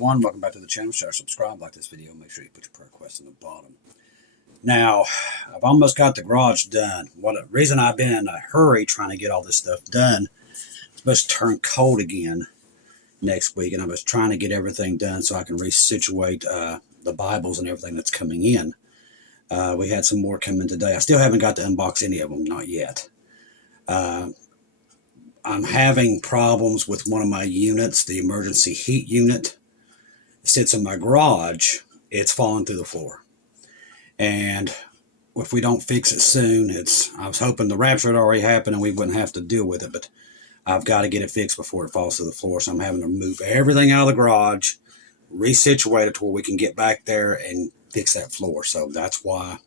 everyone. Welcome back to the channel. Share, subscribe, like this video. Make sure you put your prayer requests in the bottom. Now, I've almost got the garage done. The reason I've been in a hurry trying to get all this stuff done, it's supposed to turn cold again next week, and I was trying to get everything done so I can resituate the Bibles and everything that's coming in. We had some more come in today. I still haven't got to unbox any of them, not yet. I'm having problems with one of my units, the emergency heat unit. It sits in my garage. It's falling through the floor. And if we don't fix it soon, I was hoping the Rapture had already happened and we wouldn't have to deal with it, but I've got to get it fixed before it falls to the floor. So I'm having to move everything out of the garage, resituate it to where we can get back there and fix that floor. So that's why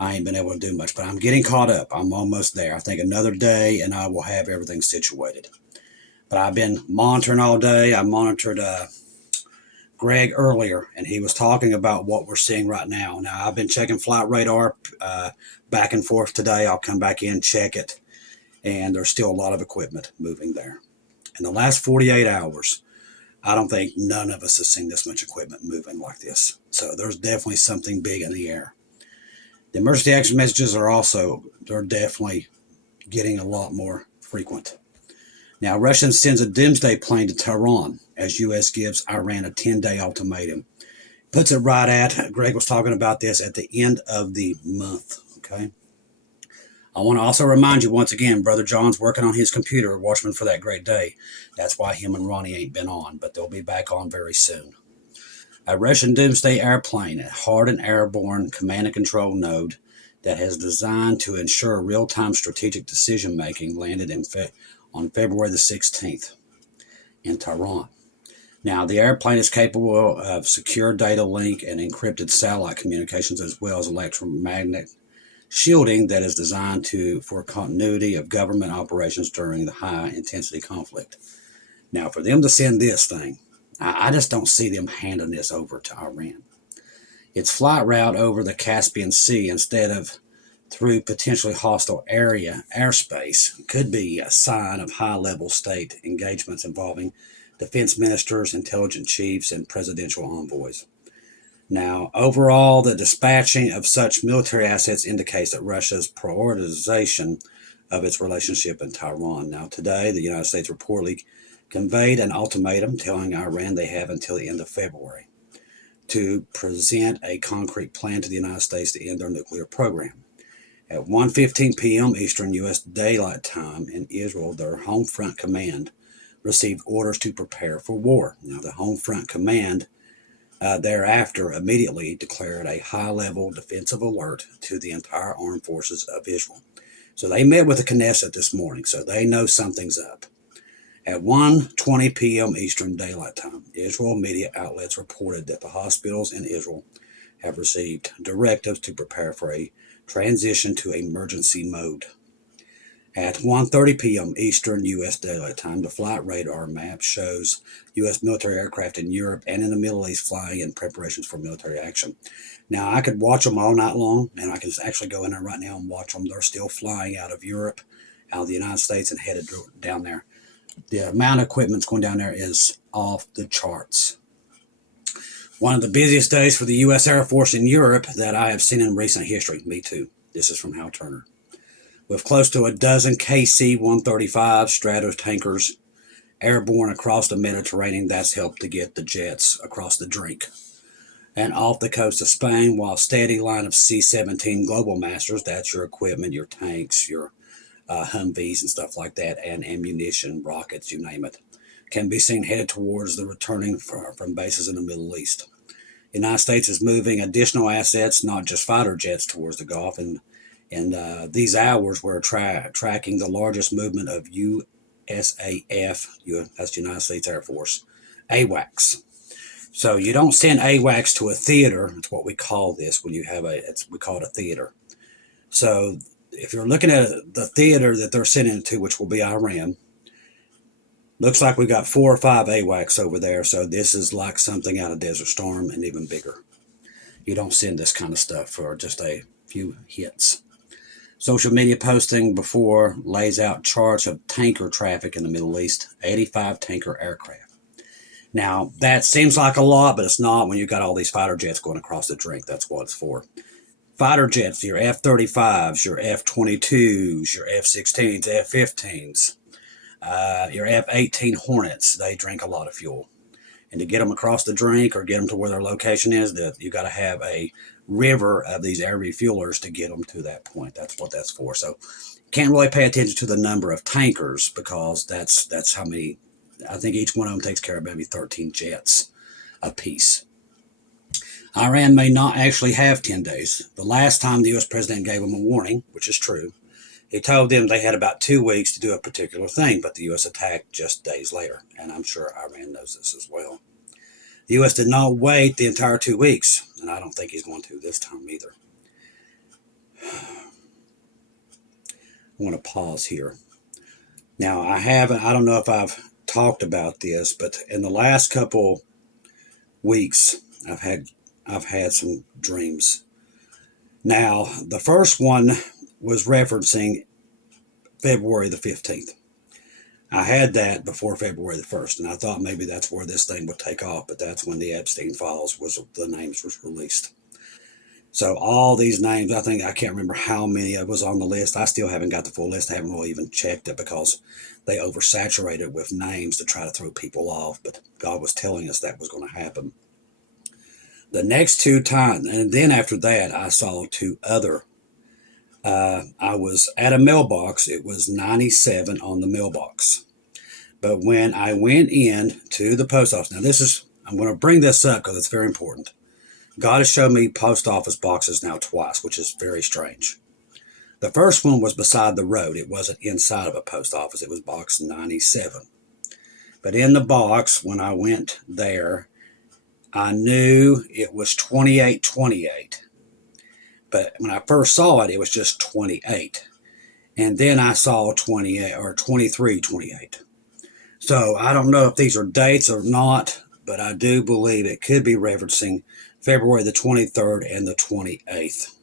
I ain't been able to do much, but I'm getting caught up. I'm almost there. I think another day and I will have everything situated. But I've been monitoring all day. I monitored Greg earlier, and he was talking about what we're seeing right now. Now, I've been checking flight radar back and forth today. I'll come back in, check it, and there's still a lot of equipment moving there. In the last 48 hours, I don't think none of us have seen this much equipment moving like this. So there's definitely something big in the air. The emergency action messages they're definitely getting a lot more frequent. Now, Russia sends a Doomsday plane to Tehran as U.S. gives Iran a 10-day ultimatum. Puts it right at, Greg was talking about this, at the end of the month, okay? I want to also remind you once again, Brother John's working on his computer, Watchman for that great day. That's why him and Ronnie ain't been on, but they'll be back on very soon. A Russian Doomsday airplane, a hardened airborne command and control node that has designed to ensure real-time strategic decision-making, landed on February the 16th in Tehran. Now, the airplane is capable of secure data link and encrypted satellite communications, as well as electromagnetic shielding that is designed for continuity of government operations during the high-intensity conflict. Now, for them to send this thing, I just don't see them handing this over to Iran. Its flight route over the Caspian Sea instead of through potentially hostile airspace could be a sign of high-level state engagements involving defense ministers, intelligence chiefs, and presidential envoys. Now, overall, the dispatching of such military assets indicates that Russia's prioritization of its relationship in Tehran. Now, today, the United States reportedly conveyed an ultimatum telling Iran they have until the end of February to present a concrete plan to the United States to end their nuclear program. At 1:15 p.m. Eastern U.S. Daylight Time in Israel, their Home Front Command received orders to prepare for war. Now, the Home Front Command thereafter immediately declared a high-level defensive alert to the entire armed forces of Israel. So they met with the Knesset this morning, so they know something's up. At 1:20 p.m. Eastern Daylight Time, Israel media outlets reported that the hospitals in Israel have received directives to prepare for a transition to emergency mode. At 1:30 p.m. Eastern U.S. Daylight Time, the flight radar map shows U.S. military aircraft in Europe and in the Middle East flying in preparations for military action. Now, I could watch them all night long, and I can actually go in there right now and watch them. They're still flying out of Europe, out of the United States, and headed down there. The amount of equipment that's going down there is off the charts. One of the busiest days for the U.S. Air Force in Europe that I have seen in recent history. Me too. This is from Hal Turner. With close to a dozen KC-135 Stratotankers airborne across the Mediterranean, that's helped to get the jets across the drink. And off the coast of Spain, while steady line of C-17 Global Masters, that's your equipment, your tanks, your Humvees and stuff like that, and ammunition, rockets, you name it, can be seen headed towards the returning from bases in the Middle East. The United States is moving additional assets, not just fighter jets, towards the Gulf, and in these hours, we're tracking the largest movement of USAF, that's the United States Air Force, AWACS. So you don't send AWACS to a theater. It's what we call this when you have we call it a theater. So if you're looking at the theater that they're sending it to, which will be Iran, looks like we got 4 or 5 AWACS over there. So this is like something out of Desert Storm and even bigger. You don't send this kind of stuff for just a few hits. Social media posting before lays out charts of tanker traffic in the Middle East, 85 tanker aircraft. Now, that seems like a lot, but it's not when you've got all these fighter jets going across the drink. That's what it's for. Fighter jets, your F-35s, your F-22s, your F-16s, F-15s, your F-18 Hornets, they drink a lot of fuel. And to get them across the drink or get them to where their location is, you got to have a river of these air refuelers to get them to that point. That's what that's for. So can't really pay attention to the number of tankers because that's how many. I think each one of them takes care of maybe 13 jets apiece. Iran may not actually have 10 days. The last time the U.S. president gave them a warning, which is true, he told them they had about 2 weeks to do a particular thing, but the U.S. attacked just days later, and I'm sure Iran knows this as well. The U.S. did not wait the entire 2 weeks, and I don't think he's going to this time either. I want to pause here. Now, I don't know if I've talked about this, but in the last couple weeks, I've had some dreams. Now, the first one was referencing February the 15th. I had that before February the 1st, and I thought maybe that's where this thing would take off, but that's when the Epstein files the names was released. So all these names, I can't remember how many was on the list. I still haven't got the full list. I haven't really even checked it because they oversaturated with names to try to throw people off, but God was telling us that was going to happen. The next 2 times, and then after that, I saw 2 other. I was at a mailbox. It was 97 on the mailbox. But when I went in to the post office, now I'm going to bring this up because it's very important. God has shown me post office boxes now twice, which is very strange. The first one was beside the road. It wasn't inside of a post office. It was box 97. But in the box, when I went there, I knew it was 2828. But when I first saw it, it was just 28. And then I saw 28 or 2328. So I don't know if these are dates or not, but I do believe it could be referencing February the 23rd and the 28th.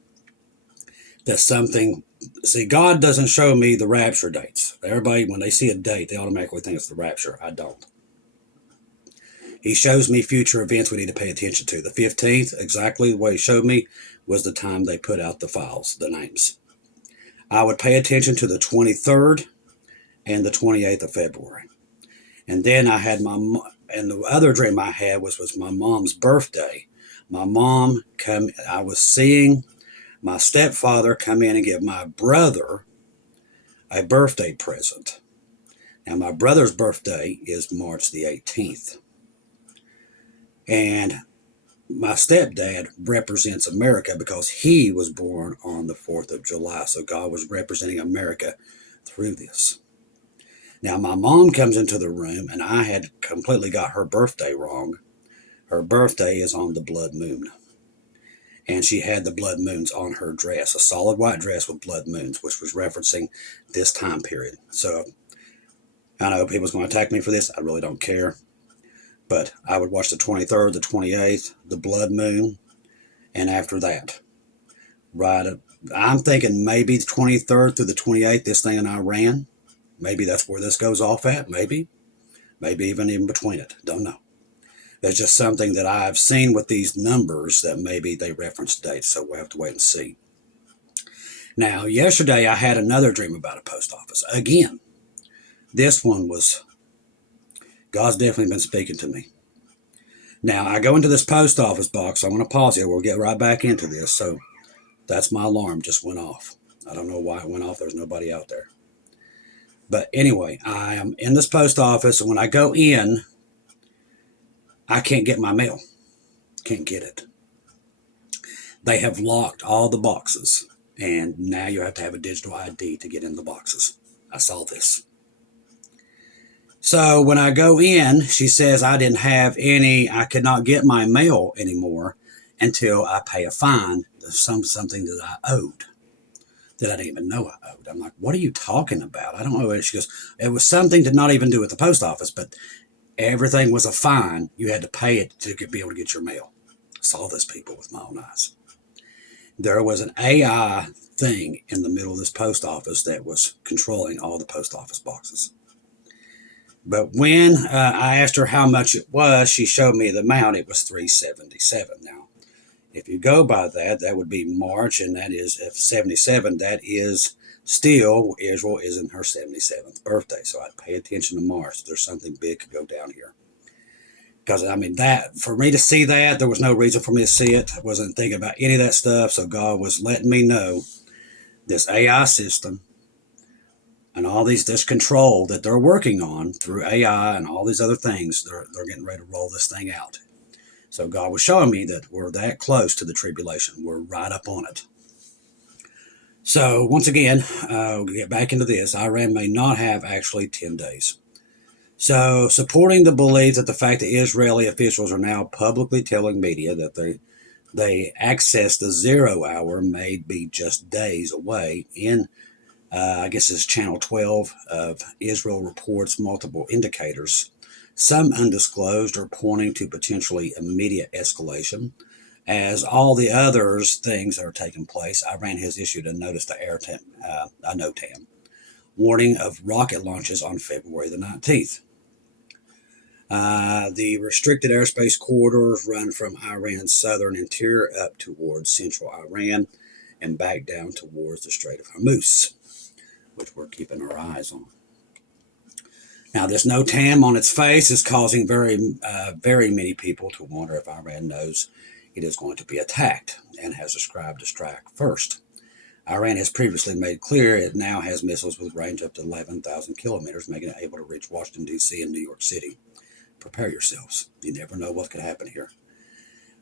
That's something. See, God doesn't show me the rapture dates. Everybody, when they see a date, they automatically think it's the rapture. I don't. He shows me future events we need to pay attention to. The 15th, exactly the way he showed me, was the time they put out the files, the names. I would pay attention to the 23rd and the 28th of February. And then I had and the other dream I had was my mom's birthday. My mom I was seeing my stepfather come in and give my brother a birthday present. Now, my brother's birthday is March the 18th. And my stepdad represents America because he was born on the 4th of July. So God was representing America through this. Now, my mom comes into the room, and I had completely got her birthday wrong. Her birthday is on the blood moon. And she had the blood moons on her dress, a solid white dress with blood moons, which was referencing this time period. So I know people's going to attack me for this. I really don't care. But I would watch the 23rd, the 28th, the blood moon, and after that, I'm thinking maybe the 23rd through the 28th, this thing in Iran, maybe that's where this goes off at, maybe even in between it, don't know. There's just something that I've seen with these numbers that maybe they reference dates, so we'll have to wait and see. Now, yesterday I had another dream about a post office. Again, this one was, God's definitely been speaking to me. Now, I go into this post office box. I'm going to pause here. We'll get right back into this. So that's my alarm just went off. I don't know why it went off. There's nobody out there. But anyway, I am in this post office, and when I go in, I can't get my mail. Can't get it. They have locked all the boxes, and now you have to have a digital ID to get in the boxes. I saw this. So when I go in, she says I could not get my mail anymore until I pay a fine of something that I owed, that I didn't even know I owed. I'm like, what are you talking about? I don't know. She goes, it was something to not even do with the post office, but everything was a fine. You had to pay it to be able to get your mail. I saw this, people, with my own eyes. There was an AI thing in the middle of this post office that was controlling all the post office boxes. But when I asked her how much it was, she showed me the amount. It was 377. Now, if you go by that, that would be March, and that is if 77. That is still Israel is in her 77th birthday. So I'd pay attention to Mars. There's something big could go down here. Because I mean that for me to see that, there was no reason for me to see it. I wasn't thinking about any of that stuff. So God was letting me know this AI system and all this control that they're working on through AI and all these other things, they're getting ready to roll this thing out. So God was showing me that we're that close to the tribulation. We're right up on it. So once again, we'll get back into this. Iran may not have actually 10 days. So supporting the belief that the fact that Israeli officials are now publicly telling media that they access the 0 hour may be just days away in I guess it's Channel 12 of Israel reports multiple indicators, some undisclosed are pointing to potentially immediate escalation. As all the others things that are taking place, Iran has issued a notice to a NOTAM, warning of rocket launches on February the 19th. The restricted airspace corridors run from Iran's southern interior up towards central Iran and back down towards the Strait of Hormuz, which we're keeping our eyes on. Now, this NOTAM on its face is causing very many people to wonder if Iran knows it is going to be attacked and has ascribed a strike first. Iran has previously made clear it now has missiles with range up to 11,000 kilometers, making it able to reach Washington, D.C. and New York City. Prepare yourselves. You never know what could happen here.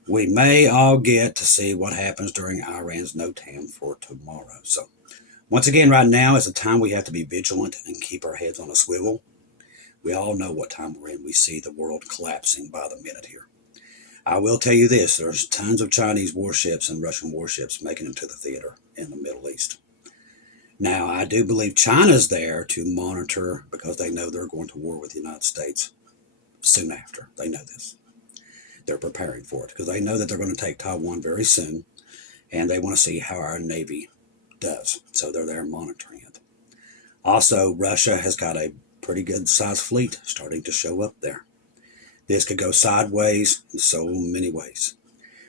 We may all get to see what happens during Iran's NOTAM for tomorrow. So, once again, right now is a time we have to be vigilant and keep our heads on a swivel. We all know what time we're in. We see the world collapsing by the minute here. I will tell you this, there's tons of Chinese warships and Russian warships making it to the theater in the Middle East. Now, I do believe China's there to monitor because they know they're going to war with the United States soon after. They know this. They're preparing for it because they know that they're going to take Taiwan very soon, and they want to see how our Navy does. So they're there monitoring it. Also, Russia has got a pretty good sized fleet starting to show up there. This could go sideways in so many ways.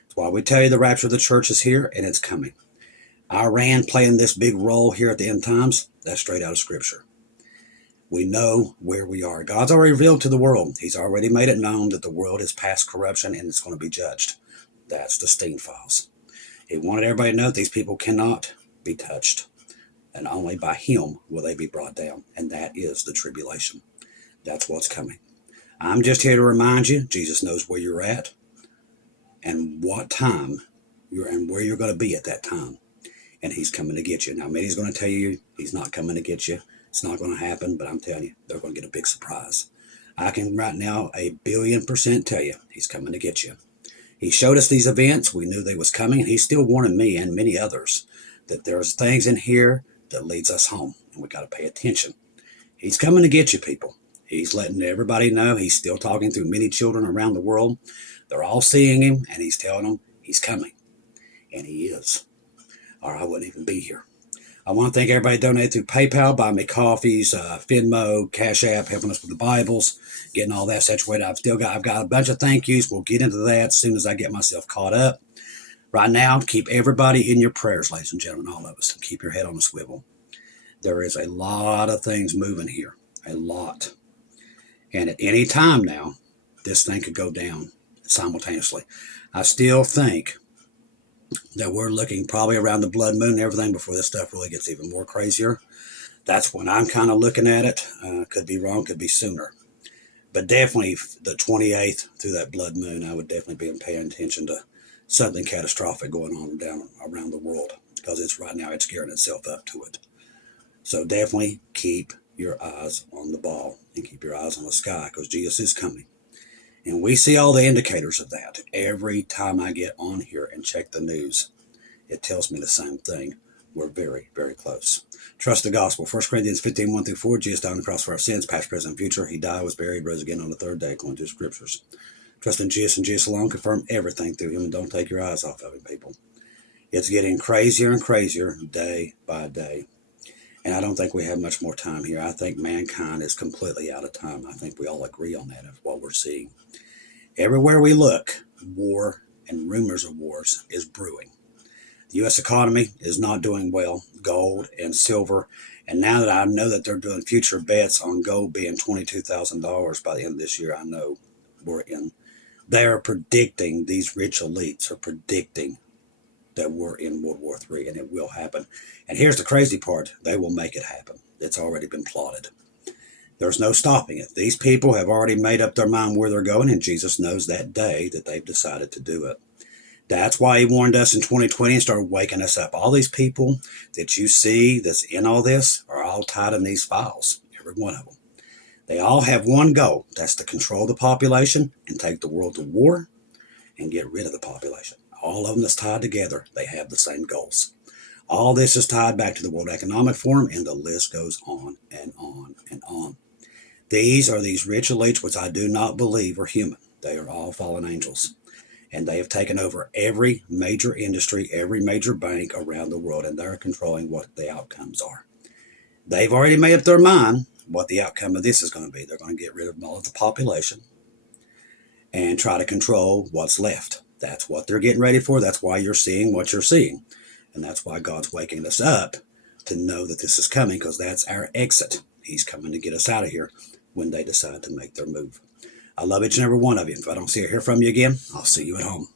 That's why we tell you the rapture of the church is here and it's coming. Iran playing this big role here at the end times, that's straight out of Scripture. We know where we are. God's already revealed to the world. He's already made it known that the world is past corruption and it's going to be judged. That's the Steen Files. He wanted everybody to know that these people cannot be touched, and only by him will they be brought down, and that is the tribulation. That's what's coming. I'm just here to remind you, Jesus knows where you're at and what time you're and where you're going to be at that time, and he's coming to get you. Now, many's going to tell you he's not coming to get you. It's not going to happen, but I'm telling you, they're going to get a big surprise. I can right now 1,000,000,000% tell you he's coming to get you. He showed us these events. We knew they was coming, and he's still warning me and many others that there's things in here that leads us home, and we got to pay attention. He's coming to get you, people. He's letting everybody know. He's still talking through many children around the world. They're all seeing him, and he's telling them he's coming, and he is, or I wouldn't even be here. I want to thank everybody who donated through PayPal, buy me coffees, Venmo, Cash App, helping us with the Bibles, getting all that situated. I've got a bunch of thank yous. We'll get into that as soon as I get myself caught up. Right now, keep everybody in your prayers, ladies and gentlemen, all of us, and keep your head on a swivel. There is a lot of things moving here, a lot. And at any time now, this thing could go down simultaneously. I still think that we're looking probably around the blood moon and everything before this stuff really gets even more crazier. That's when I'm kind of looking at it. Could be wrong, could be sooner. But definitely the 28th through that blood moon, I would definitely be paying attention to something catastrophic going on down around the world, because it's right now it's gearing itself up to it. So definitely keep your eyes on the ball and keep your eyes on the sky, because Jesus is coming. And we see all the indicators of that. Every time I get on here and check the news, it tells me the same thing. We're very, very close. Trust the gospel. 1 Corinthians 15, 1 through 4. Jesus died on the cross for our sins, past, present, future. He died, was buried, rose again on the third day, according to the Scriptures. Trust in Jesus and Jesus alone. Confirm everything through him, and don't take your eyes off of him, people. It's getting crazier and crazier day by day. And I don't think we have much more time here. I think mankind is completely out of time. I think we all agree on that of what we're seeing. Everywhere we look, war and rumors of wars is brewing. The U.S. economy is not doing well. Gold and silver. And now that I know that they're doing future bets on gold being $22,000 by the end of this year, I know we're in. They are predicting, these rich elites are predicting that we're in World War III, and it will happen. And here's the crazy part. They will make it happen. It's already been plotted. There's no stopping it. These people have already made up their mind where they're going, and Jesus knows that day that they've decided to do it. That's why he warned us in 2020 and started waking us up. All these people that you see that's in all this are all tied in these files, every one of them. They all have one goal. That's to control the population and take the world to war and get rid of the population. All of them that's tied together, they have the same goals. All this is tied back to the World Economic Forum, and the list goes on and on and on. These are these rich elites, which I do not believe are human. They are all fallen angels. And they have taken over every major industry, every major bank around the world, and they're controlling what the outcomes are. They've already made up their mind what the outcome of this is going to be. They're going to get rid of all of the population and try to control what's left. That's what they're getting ready for. That's why you're seeing what you're seeing. And that's why God's waking us up to know that this is coming, because that's our exit. He's coming to get us out of here when they decide to make their move. I love each and every one of you. If I don't see or hear from you again, I'll see you at home.